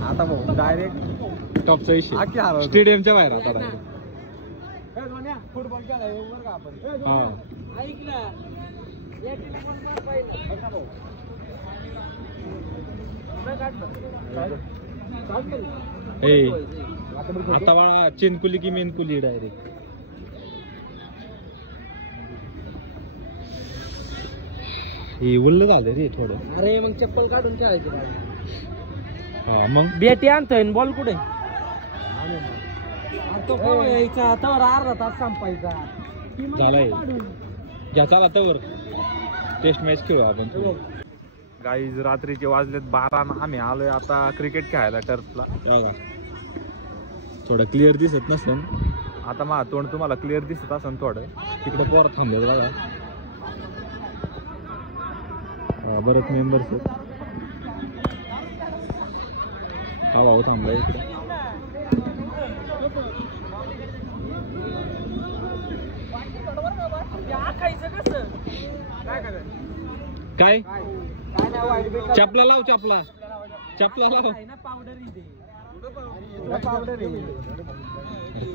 आता भाऊ direct टॉपचा issue स्टेडियमच्या बाहेर आता फुटबॉल खेळाय बरं का आपण. ऐक ना आता बाळा चेनकुली की मेनकुली डायरेक्ट. हे उल्ल झालं रे थोडं. अरे मग चप्पल काढून खेळायचं. हा मग बॅटी आणतोय बॉल कुठे यायचा तर अर्धा तास संपायचा झालाय. घ्या चला तर टेस्ट मॅच खेळू आपण. गाईज रात्रीचे वाजलेत 12 आणि आम्ही आलोय आता क्रिकेट खेळायला टर्फला. थोडं क्लिअर दिसत नसेल आता माझं तोंड तुम्हाला क्लिअर दिसत असेल थोडं. तिकडं पोर थांबले बघा. बरेच मेंबर्स आहेत. हा भाऊ थांबलाय इकडे. काय चपला लाव चपला चपला लाव.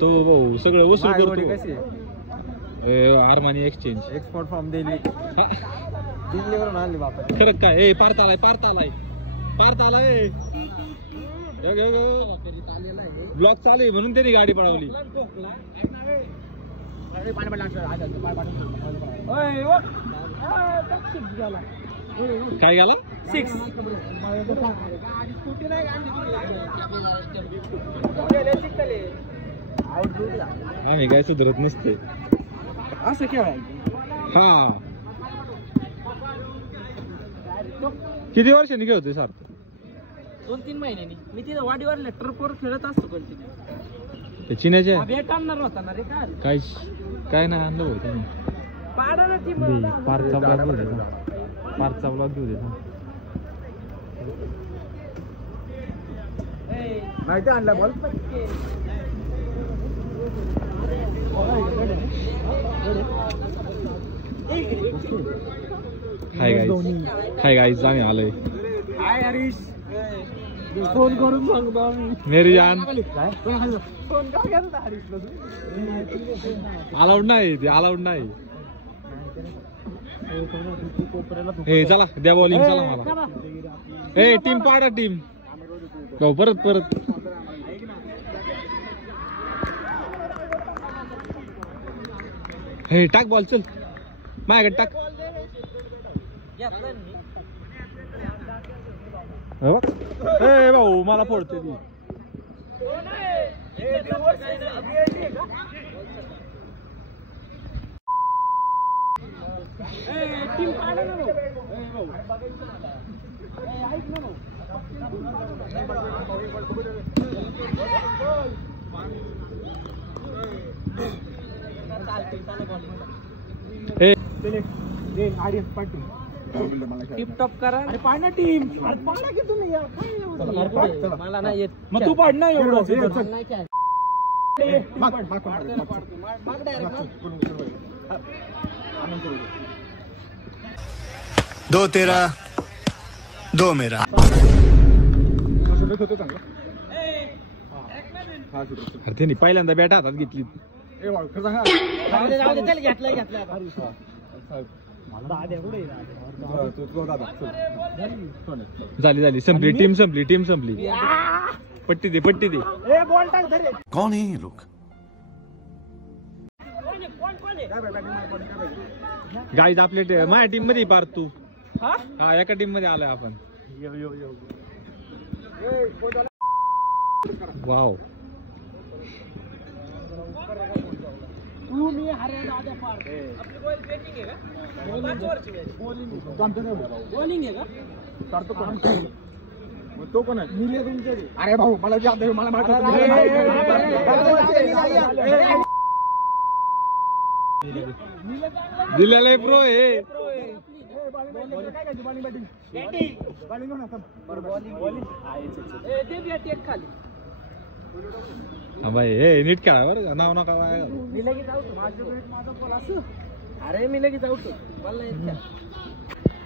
तो भाऊ सगळं वसूल करतो. आर्मानी एक्सचेंज एक्सपोर्ट फ्रॉम दिल्ली. दिल्लीवरून आणली बापा. खरं काय ए पार्थ आलाय पार्थ आलाय पार्थ आलाय. ब्लॉक चालू आहे म्हणून त्यांनी गाडी पळवली. काय गेला 6. आम्ही काय सुधरत नसते असं खेळाय. हा किती वर्षांनी खेळतोय सारखं. 2-3 महिन्यांनी. मी तिथं वाडीवरल्या ट्रकवर खेळत असतो कंटिन्यू. चिन्याच्या भेट आणणार होता ना रे. काय काय नाही आणलं होतं त्यांनी. पार्कचा ब्लॉग घेऊ दे. पार्कचा ब्लॉग घेऊ दे. नाही ते आणला बॉल. हाय गाईज आम्ही आलोय. हाय हरीश. फोन करून सांगतो आम्ही. मेरी जान फोन का केला हरीशला तू. अलाउड नाही ते अलाउड नाही. ए चला द्या बॉलिंग चला मला. ए टीम पाडा टीम. परत परत हे टाक बॉल चल माझ्याकडे टाक. ए भाऊ मला फोडते ती. टिप टॉप करा. पाडा टीम. पाडा की तुम्ही मला नाही येत. मग तू पाड ना एवढं. दो तेरा दो मेरा. त्यांनी पहिल्यांदा बॅट हातात घेतली. झाली झाली संपली टीम संपली टीम संपली. पट्टी दे पट्टी दे. कौन है ये लोग. गाईज आपल्या माझ्या टीम मध्ये पार तू. हा एका टीम मध्ये आलोय आपण. वाव तुम्ही हरे दादा पार. आपली बॉल बॅटिंग आहे का. 5 वर्ष बॉलिंग आहे का. करतो काम. तो कोण आहे. निले तुमचे. अरे भाऊ मला मला दिलेलं प्रो हे. भाई हे नीट खेळा बरं नाव नका. अरे मी लगेच आउट मला येत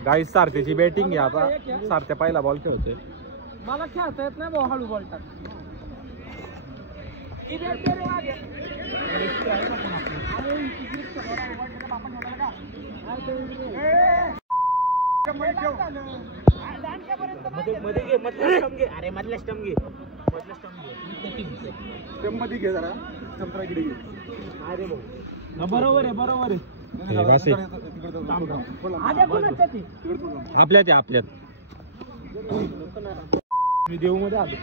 गाईज सारथ्याची बॅटिंग आहे आता. सारथ्या पहिला बॉल खेळतोय. मला खेळता येत नाही भाऊ हळू बॉल टाक अरे मधला स्टंप घे मध्ये घे जरा इकडे घे. अरे भाऊ बरोबर आहे बरोबर आहे. आपल्यात मी देऊ मध्ये आलो.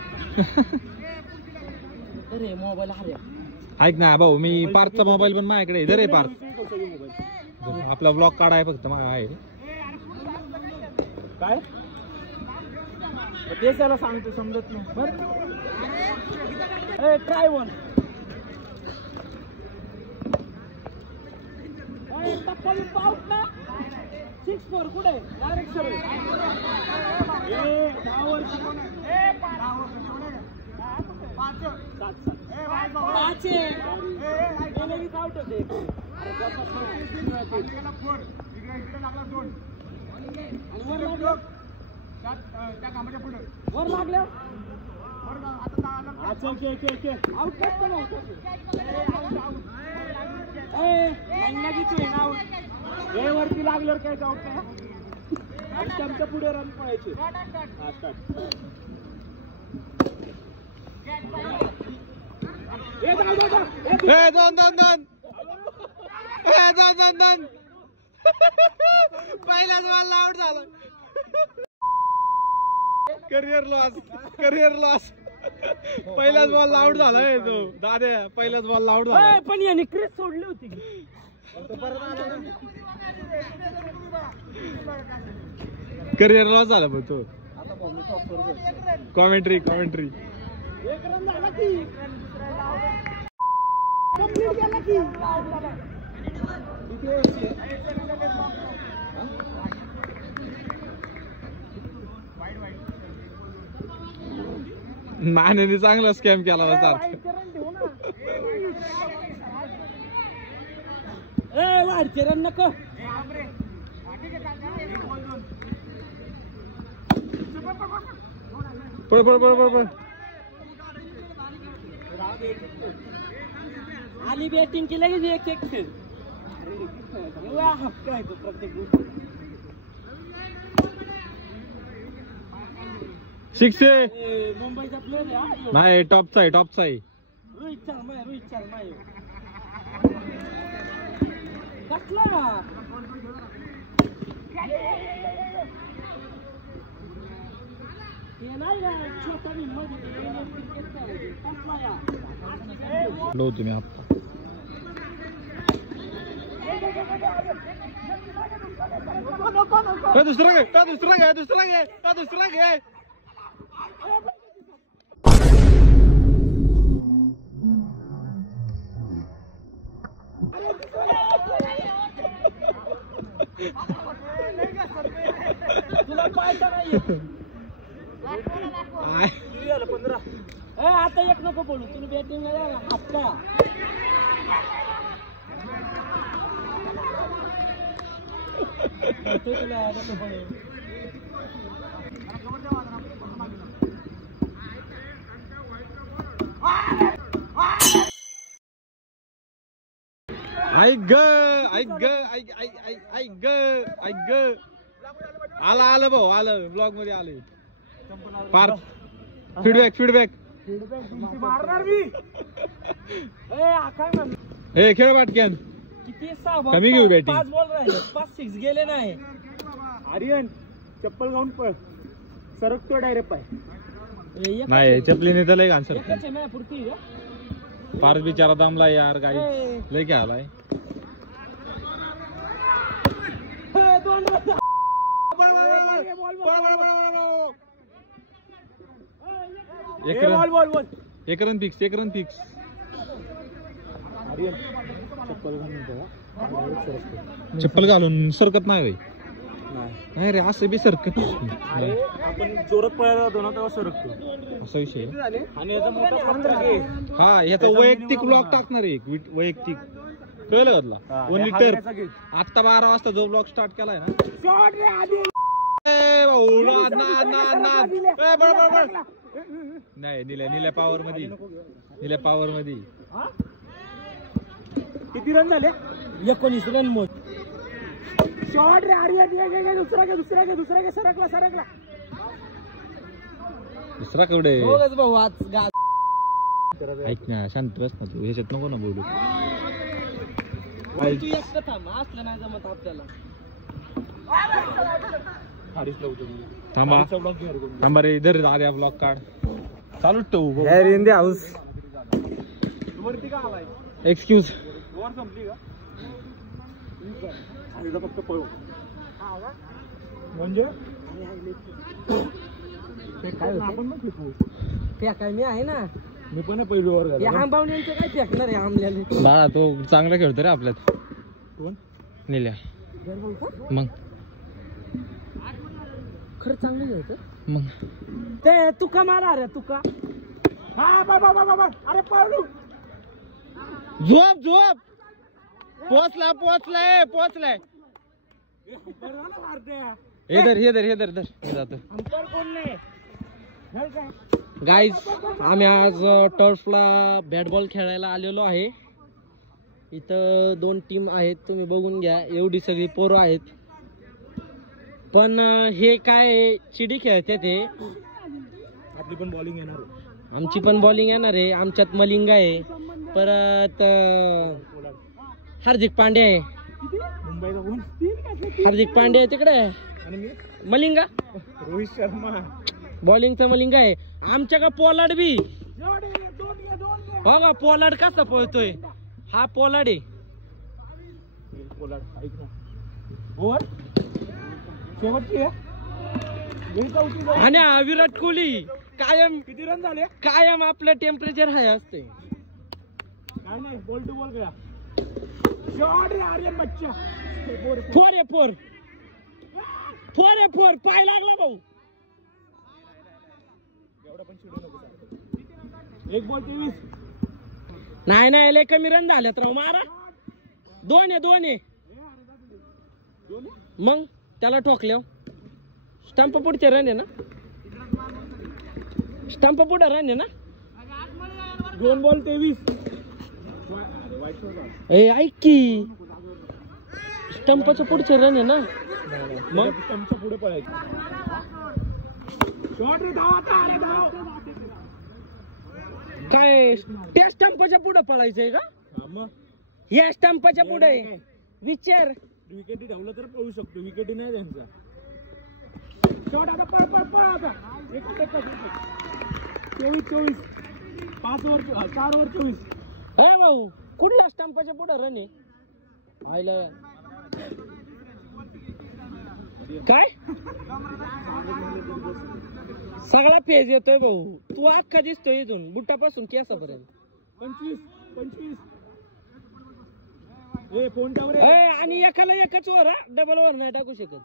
अरे मोबाईल हरया. ऐक ना भाऊ मी पार्थचा मोबाईल पण माझ्याकडे इधर आहे. पार्थ आपला ब्लॉग काढाय फक्त माझा आहे. काय तेच त्याला सांगतो समजत नाही बर. ट्राय वन पाऊट ना 6-4 कुठे डायरेक्ट सर. वर लागल्या वरती लागल्यावर काय आउट काय आणि त्यांच्या पुढे रन पळायचे. दोन पहिलाच बॉल आउट झाला. करिअर लॉस पहिलाच बॉल आउट झालाय तो दादा. पहिलाच बॉल आउट झाला. पण याने क्रीज सोडली होती. करिअर लॉस झाला पण तो. कॉमेंट्री एक रन झाला की कंप्लीट केला की नाण्याने चांगला स्कॅम केला होता. वाढचे रन नको. पळ आली बॅटिंग की लगेच एक खेळ. हक्का आहे तो प्रत्येक गोष्ट. सिक्स मुंबईचा प्लेअर आहे. नाही टॉपचा आहे. रोहित शर्मा कसला तुम्ही दुसरा घे. तुला पाहायचं नाही. 15 आता एक नको बोलू. तुला बॅटिंग हप्ता तुला आला भाऊ आलं. ब्लॉग मध्ये आले. फीडबॅक मारणार मी. हे खेळ वाटक्यान किती 6 बॉल कमी घेऊ बॅटिंग. 5 बॉल राहिले 5-6 गेले नाही. आर्यन चप्पल घालून पळ. सरकतो डायरेक्ट पाय. नाही चपलीने तर लय आन्सर. पुरती फारच बिचारा दमला यार. गाई लय काय आलाय. एक रन फिक्स. चप्पल घालून सरकत नाही. नाही रे असं बी सरकत. आपण जोरात पळायला जातो ना तेव्हा सरकतो असा विषय. आणि याचा मोठा हा याचा वैयक्तिक ब्लॉग टाकणार एक वैयक्तिक. कळलं का तुला? Only turf. आता 12 वाजता जो ब्लॉग स्टार्ट केलाय ना, नाही निल्या पॉवर मध्ये किती रन झाले? 19 रन मोज. शॉट रे अरे, दुसरा घे सरकला दुसरा केवढे भाऊ आज. ऐक ना, शांत बस ना तू, ह्याच्यात नको ना बोलू. असलं नाही जमत आपल्याला. थांबा रे, इधर आर्या ब्लॉग काढ. चालू ठेवू. In the house. एक्सक्यूज. म्हणजे काय मी आहे ना, मी पण पहिली ओव्हर. आंबावण्यांचं काय फेकणार आहे आमल्याने. बाळा तो चांगला खेळतो रे आपल्यात. कोण? निल्या. मग खरं चांगलं खेळतं मग ते. तुका मारा रे तुका. हा बाबा अरे पळू. झोप पोचलाय. इधर जातो. गाईज, आम्ही आज टर्फला बॅट बॉल खेळायला आलेलो आहे. इथं 2 टीम आहेत, तुम्ही बघून घ्या. एवढी सगळी पोरं आहेत. पण हे काय चिडी खेळतात हे. आपली पण बॉलिंग येणार आहे. आमची पण बॉलिंग येणार आहे. आमच्यात मलिंगा आहे, परत हार्दिक पांड्या आहे. हार्दिक पांड्या आहे तिकडे. मलिंगा रोहित शर्मा बॉलिंगचा मलिंगा आहे. आमच्या का पोलाड बी बघा. पोलाड कसा पळतोय. हा पोलाड आहे. आणि हा विराट कोहली कायम. किती रन झाले? कायम आपलं टेम्परेचर हाय असते. काय नाही, बॉल टू बॉल गया. शॉट रे आर्यन बच्चा. 4 पाय लागला भाऊ. एक बॉल 23. नाही लय कमी रन झाल्यात राव. मारा. 2 आहे. मग त्याला ठोकल्या. स्टंप पुढचे रन आहे ना. स्टंप पुढे रन आहे ना. 2 बॉल 23. ऐक की, स्टंपच्या पुढचे रन आहे ना. मग स्टंपच्या पुढे पळायचं. काय त्या स्टंपच्या पुढे पळायचंय का? मग या स्टंपच्या पुढे विचार. विकेटी धावलं तर पळू शकतो. विकेटी नाही त्यांचा. शॉट आता पळ आता. 24. 5 ओव्हर 4 ओव्हर 24. हे भाऊ, कुठल्या स्टंपच्या पुढे रन आहे? आयला काय सगळा फेज येतोय भाऊ. तू अख्खा दिसतोय इथून बुटापासून केसापर्यंत. 25. आणि एकाला एकच ओव्हर. डबल ओव्हर नाही टाकू शकत.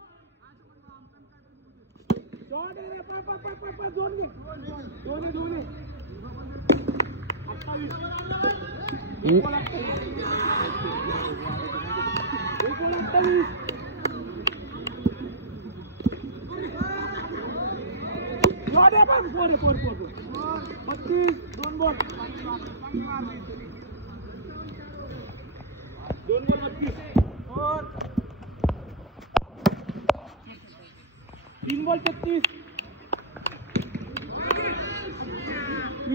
तीन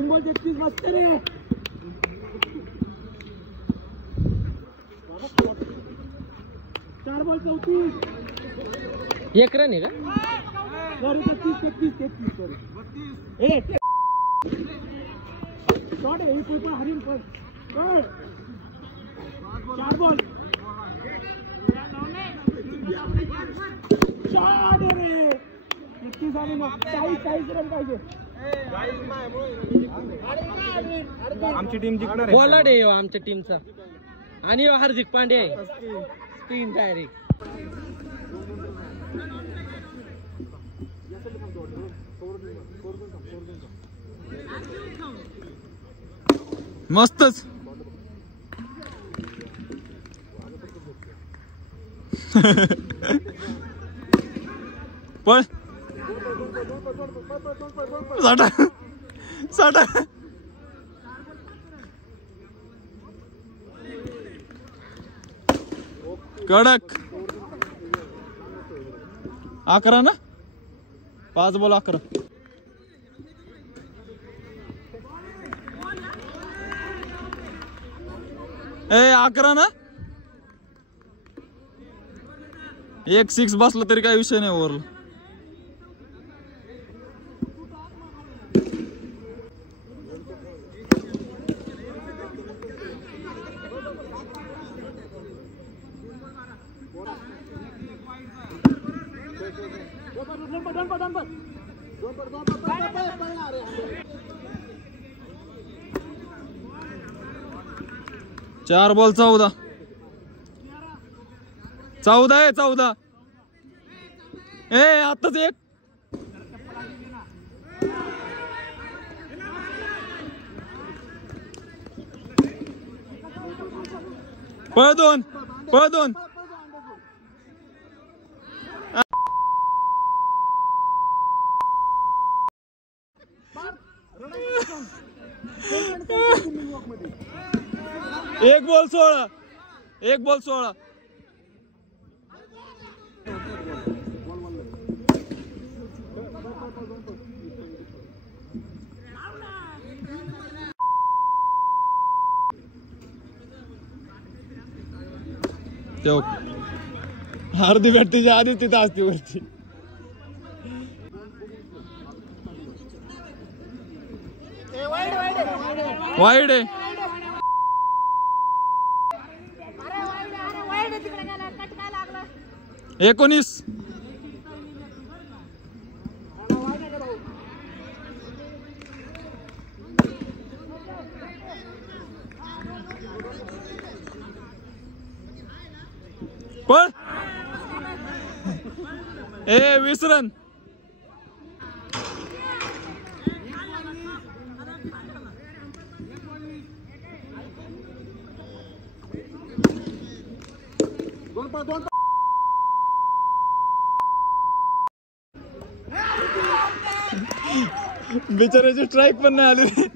बॉल 33 मस्त रे. 4 बॉल 34. 1 रन आहे का? 33 शॉट आहे. हरीन पण 4 बॉल. शॉट रे. 33 आणि 40 रन पाहिजे. आमची टीम जिंकणार. बॉलर आहे आमच्या टीमचा. आणि हार्दिक पांड्या आहे. Spin direct. मस्तच. पण साठा साठा कडक 11 ना 5 बॉल 11 11 ना 1 6 बसलं तरी काही विषय नाही ओव्हरला. चार बॉल 14 आहे 14. आताच एक पळ दोन एक बॉल 16 अर्धी बॅट तिच्या आधी तिथं असते वरती. वाईड आहे. एकोणीस पण 20 रन. बिचाराची स्ट्राईक पण नाही आली.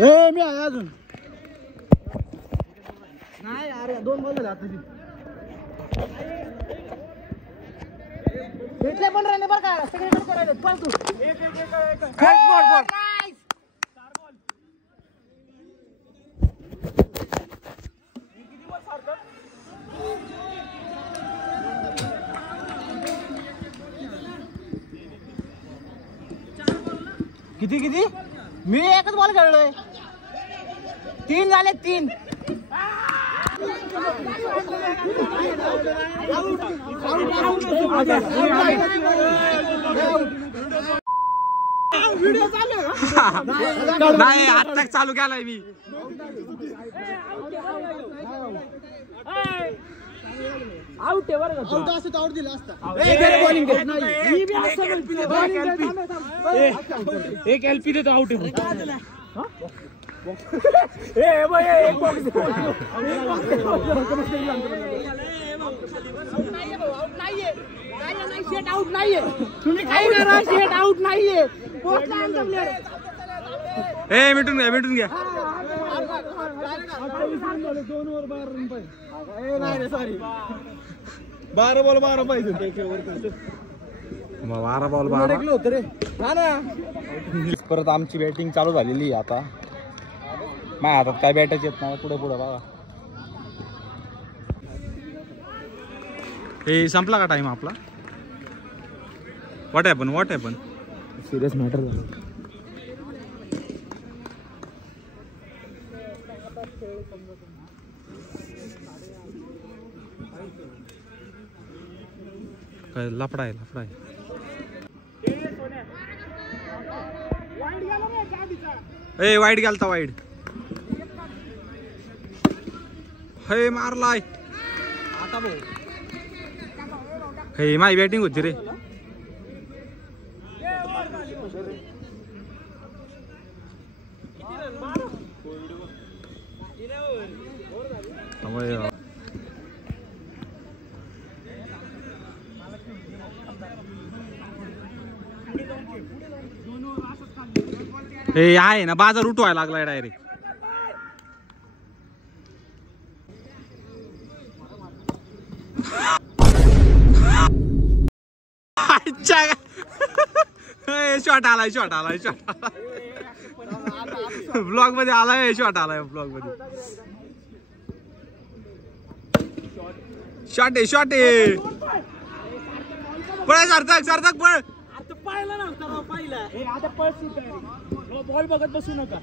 दोन मी आहे अजून नाही. अरे 2 बॉल झाले आता घेतले पण राहिले बरं का सगळीकडे करायला फालतू. किती किती मी एकच बॉल खेळलोय 3 झाले 3 व्हिडिओ चालू नाही आता चालू केलाय मी आउट आहे बरं का आउट असतं आउट दिला असता एक एलपी देतो आउट आहे आउट नाहीये तुम्ही काही करा शेट आउट नाहीये मिटून घ्या 2 ओव्हर 12 रन पाहिजे नाही रे सॉरी 12 बॉल 12 पाहिजे 12 बॉल 12 होतं रे हा ना परत आमची बॅटिंग चालू झालेली आहे आता माझ्या हातात काय बॅटच येत नाही पुढे बघा हे संपला का टाइम आपला व्हॉट हॅपन सिरियस मॅटर झालं काय लफडा आहे वाईट गेलता वाईट हे मारलाय आता भाऊ हे माझी बॅटिंग होती रे हे आहे ना बाजार उठवायला लागलाय डायरेक्ट शॉट आलाय ब्लॉग मध्ये आलाय शॉट मध्ये शॉट आहे पळ सार्थक पळ आता पाहिला नव्हता पाहिला आता पळ सुट बॉल बघत बसू नका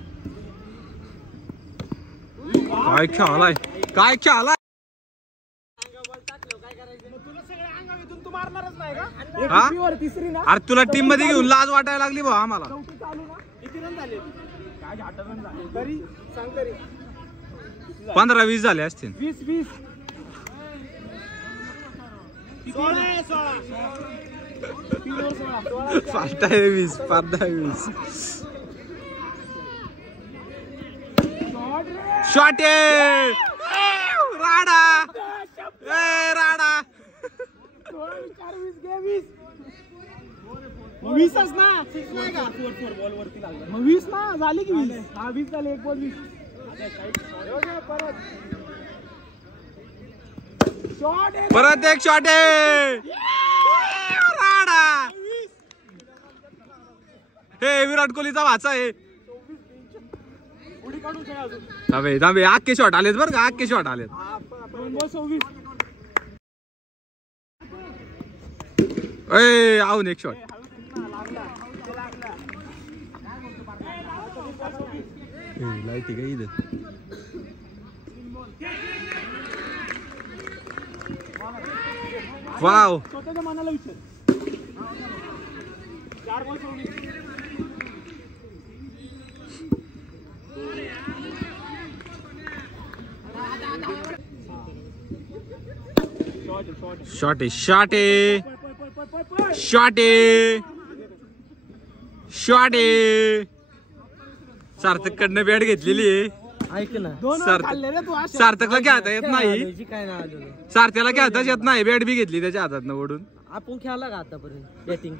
काय खेळालाय तू मारणारच नाही का तिसरी ना अरे तुला टीम मध्ये घेऊन लाज वाटायला लागली भाऊ आम्हाला किती रन झाले काय 8 रन झाले तरी सांग तरी 15-20 झाले असतील 20 15-20 शॉट राडा राडा 20च ना 6 नाही का 4 बॉल वरती लागला मग 20 ना झाली की 20 हा 20 झाले एक बॉल 20 परत एक शॉट राडा हे विराट कोहलीचा वाचा आहे थांबे आखे शॉट आलेत बरं का आखे शॉट आलेत 26 आऊन एक शॉट लाईट आहे का इथं वाव स्वतःच्या मनाला विचार 4 बॉल 26 शॉट सार्थक कडनं बॅट घेतलेली आहे ऐक ना सार्थकला खेळता येत नाही काय ना सार्थ्याला खेळताच येत नाही बॅट बी घेतली त्याच्या हातात ओढून आपण खेळला का आतापर्यंत बॅटिंग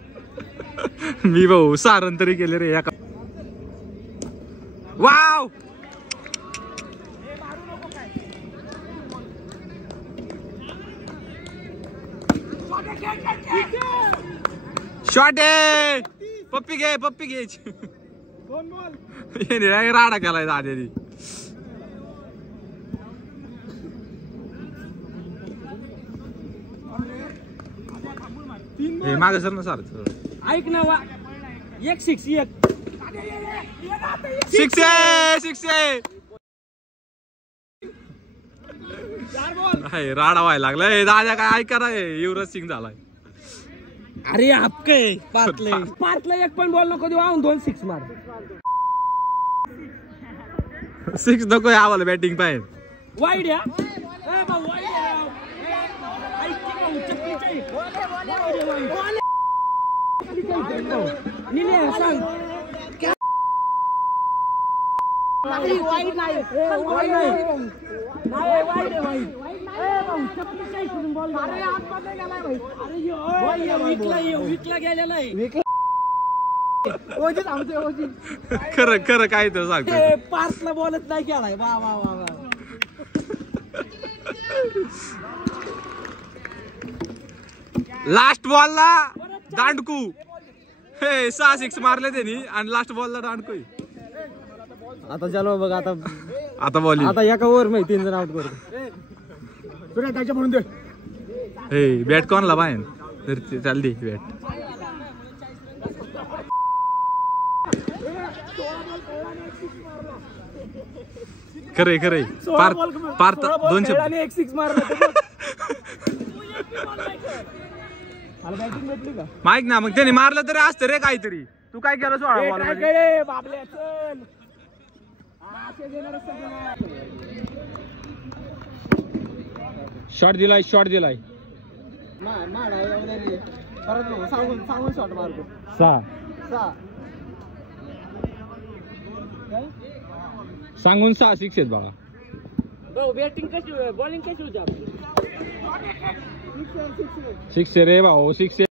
मी भाऊ सारण तरी केले रे एका वाव शॉट आहे पप्पी घ्यायची 2 बॉल राडा केलाय दाद्यानी माग सर ना सारथ ऐक ना 1 6 1 सिक्स आहे, सिक्स आहे. राडा व्हायला लागलाय दादा. काय ऐका रे, युवराज सिंग झालाय. अरे आपके पार्कला एक पण बॉल नको देऊ, 2 6 मार. 6 नको आम्हाला बॅटिंग पाहिजे. वाईड या सांग. खरं खरं काय तर सांगतो. पार्कला बॉलच नाही केलाय. वा वा वा वा. लास्ट बॉलला दांडकू. हे 6 6 मारले त्यांनी आणि लास्ट बॉलला दांडकू. आता चालू बघ. आता बॉल आता एका ओव्हर मध्ये 3 जण आउट करतो. हे बॅट कोणला पाहिजे तर चालली बॅट. खरे खरे पार 200 एक 6 मारला. बॅटिंग भेटली का माहित ना. मग त्याने मारलं तरी असतं रे काहीतरी. तू काय केलं 16 बॉल मध्ये. शॉट दिलाय, शॉट दिलाय. सांगून शॉट मारतो. 6 सांगून 6 6 आहेत बघा. बॅटिंग कशी, बॉलिंग कशी होती आपली. 6 रे भाऊ, 6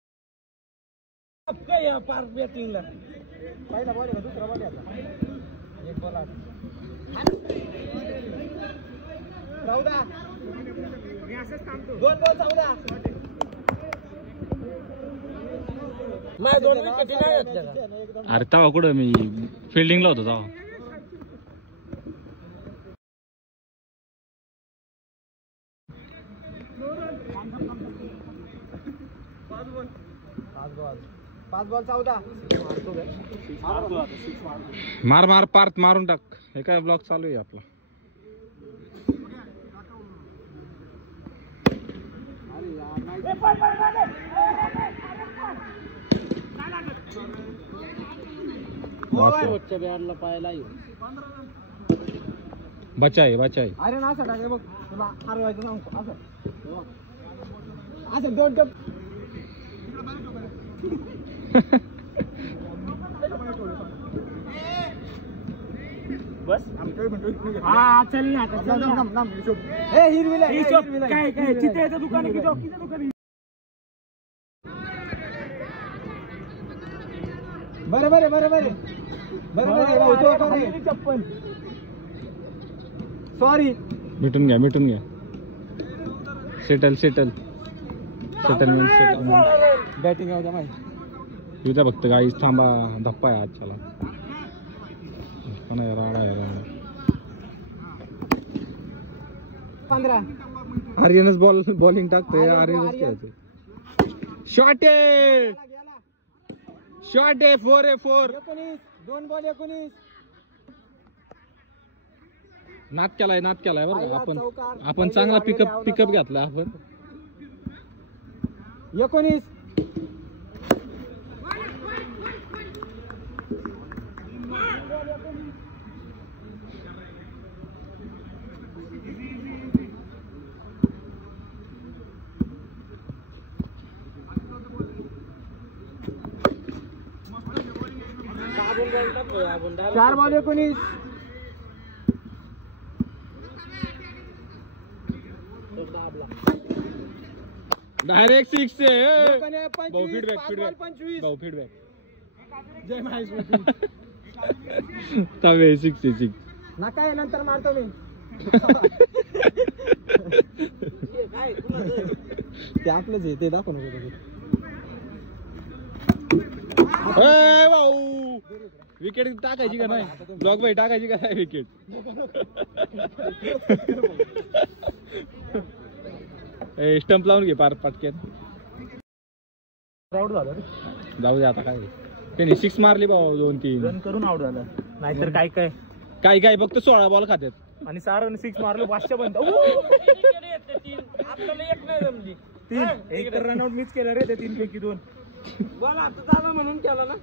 पार्क बॅटिंगला पहिला बॉल आहे का दुसरा बॉल आहे. एक बॉल आहे. 14 मी असंच थांबतो. 2 बॉल 14. नाही 2 विकेट नाही घेतल्या. अरे तेव्हा कुठं मी फिल्डिंगला होतो तेव्हा. पाच बॉल 14. मार मार पार्थ मारून टाक. हे काय ब्लॉक चालू आहे आपला. बचाय बचाय. अरे ना असं टाकाय बघ. तुला हरवायचं सांगतो. असं असं 2 टप. बस हा चल ना. हिरवीला काय काय चित्याचं दुकान आहे की जॉकीचं दुकान आहे. बरोबर चप्पल. सॉरी. मिटून घ्या, मिटून घ्या. Settle settle settlement settlement. Batting आहे माहिती. तुझ्या फक्त गाईच थांबा. धप्पा आहे आजच्याला. राडा आहे राडा. 15. आर्यनच बॉलिंग टाकतोय. आर्यनच खेळतोय. शॉट आहे, शॉट आहे. 4 आहे 4. 19. 2 बॉल 19. नाद केलाय, नाद केलाय बरं का. आपण चांगला पिकअप घेतला आपण. 19. चार बॉल 19. डायरेक्ट 6 आहे. 25. फीडबॅक 25. भाऊ फीडबॅक. जय महेश. तवे 66 नका आहे. नंतर मारतो मी. ते आपलंच आहे. ते दाखव नको. भाऊ विकेट टाकायची का नाही. ब्लॉक बाई टाकायची का नाही विकेट. स्टंप लावून घे पार पटक्यात. आउट झालं. जाऊ दे आता काय. त्यांनी 6 मारली भाऊ 2-3 रन करून आउट झाला. नाहीतर काय काय काय काय फक्त 16 बॉल खात्यात. आणि 6 रन 6 मारलो 500 पर्यंत. आपल्याला एक नाही जमली. 3 एक तर रनआउट मिस केलं रे ते 3 पैकी 2. बॉल आता झाला म्हणून केला ना.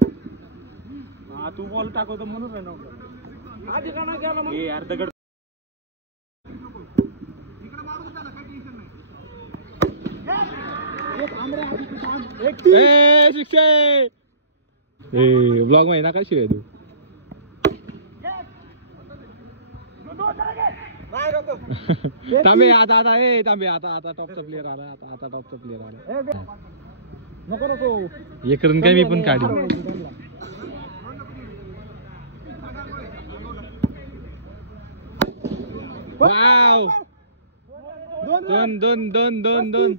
हा तू बॉल टाकवतो म्हणून रनआउट. आधी का नाही केला मग. ए यार दगड. ए शिक्षे ए ब्लॉग मध्ये ना काय शिवाय तू. तांबे आता आता ए तांबे आता आता टॉपचा प्लेअर आला. आता टॉपचा प्लेअर आला. नको नको हे करून काय मी पण काढी. वाव 2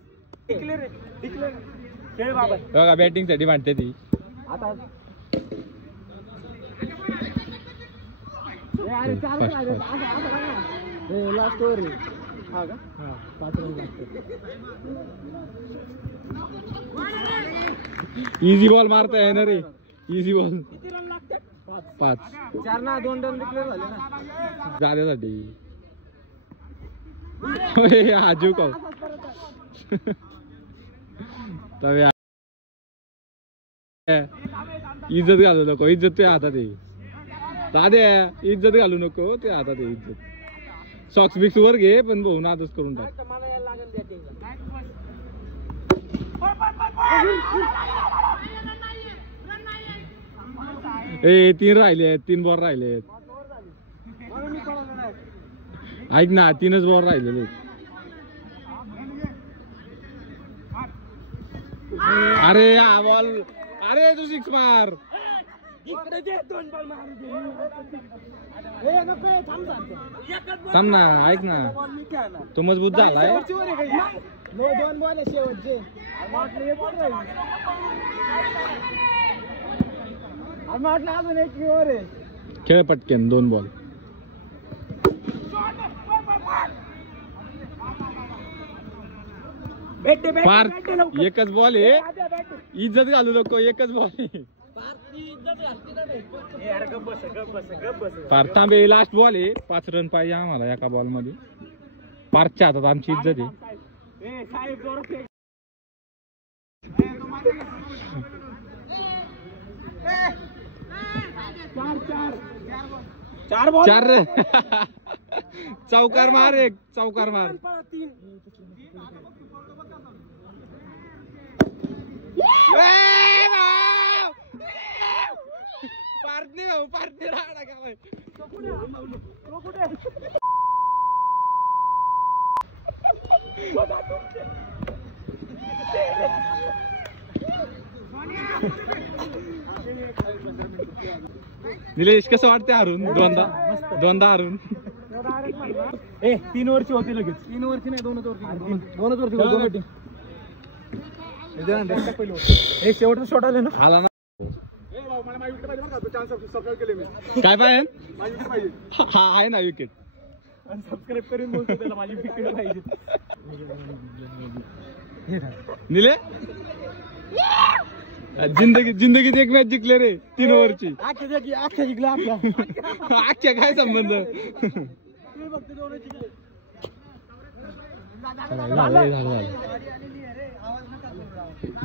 खेळ बाबा. बघा बॅटिंग साठी मांडते ती. आता लास्ट ओव्हर हा का 5 रन लागतात. इझी बॉल मारता येणार रे. इझी बॉल किती रन लागतात. 5 4 ना 2 रन डिक्लेअर झाले ना. जाण्यासाठी. हा जुकाव तवे इज्जत घालू नको. इज्जत ते हातात आहे. दादे इज्जत घालू नको. ते हातात आहे इज्जत. सॉक्स बिक्स वर घे पण भाऊ नादच करून टाक. मला यायला लागेल बॅटिंगला. ए 3 राहिले. 3 बॉल राहिले. ऐक ना 3च बॉल राहिलेले. अरे हा बॉल. अरे तू 6 मार. इकडे दे 2 बॉल मारू दे. थांब ना ऐक ना. तो मजबूत झालाय. 2 बॉल आहे शेवटचे. म्हटलं अजून एक ओव्हर आहे. खेळ पटकन 2 बॉल. पार एकच बॉल आहे. इज्जत घालू नको. एकच बॉल आहे. पार तांबे लास्ट बॉल आहे. 5 रन पाहिजे आम्हाला एका बॉल मध्ये. पार्कच्या हातात आमची इज्जत आहे. चार चौकार मार. एक चौकार मार. पार्टी भाऊ पार्टी राहणार काय. निलेश कसं वाटतंय हरून. दोनदा हरून. 3 ओव्हरची होती लगेच. 3 ओव्हरची नाही 2च ओव्हरची. शेवटचा शॉट आले ना. आला ना. काय पाहिजे. हा आहे ना विकेट. सबस्क्राईब करून बोलतो त्याला माझी विकेट पाहिजे. निले जिंदगीत एक मॅच जिंकले रे 3 ओव्हरची. अख्ख्या जिंकला आपला. आजच्या काय संबंध.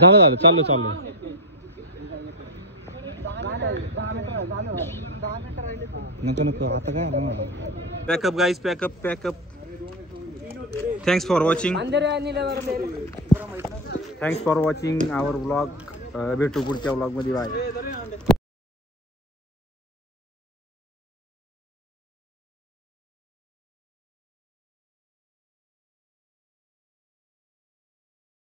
झालं चाललो. नको आता काय. Pack up guys pack up. Thanks for watching. Thanks for watching our vlog. भेटू पुढच्या व्लॉग मध्ये. बाय.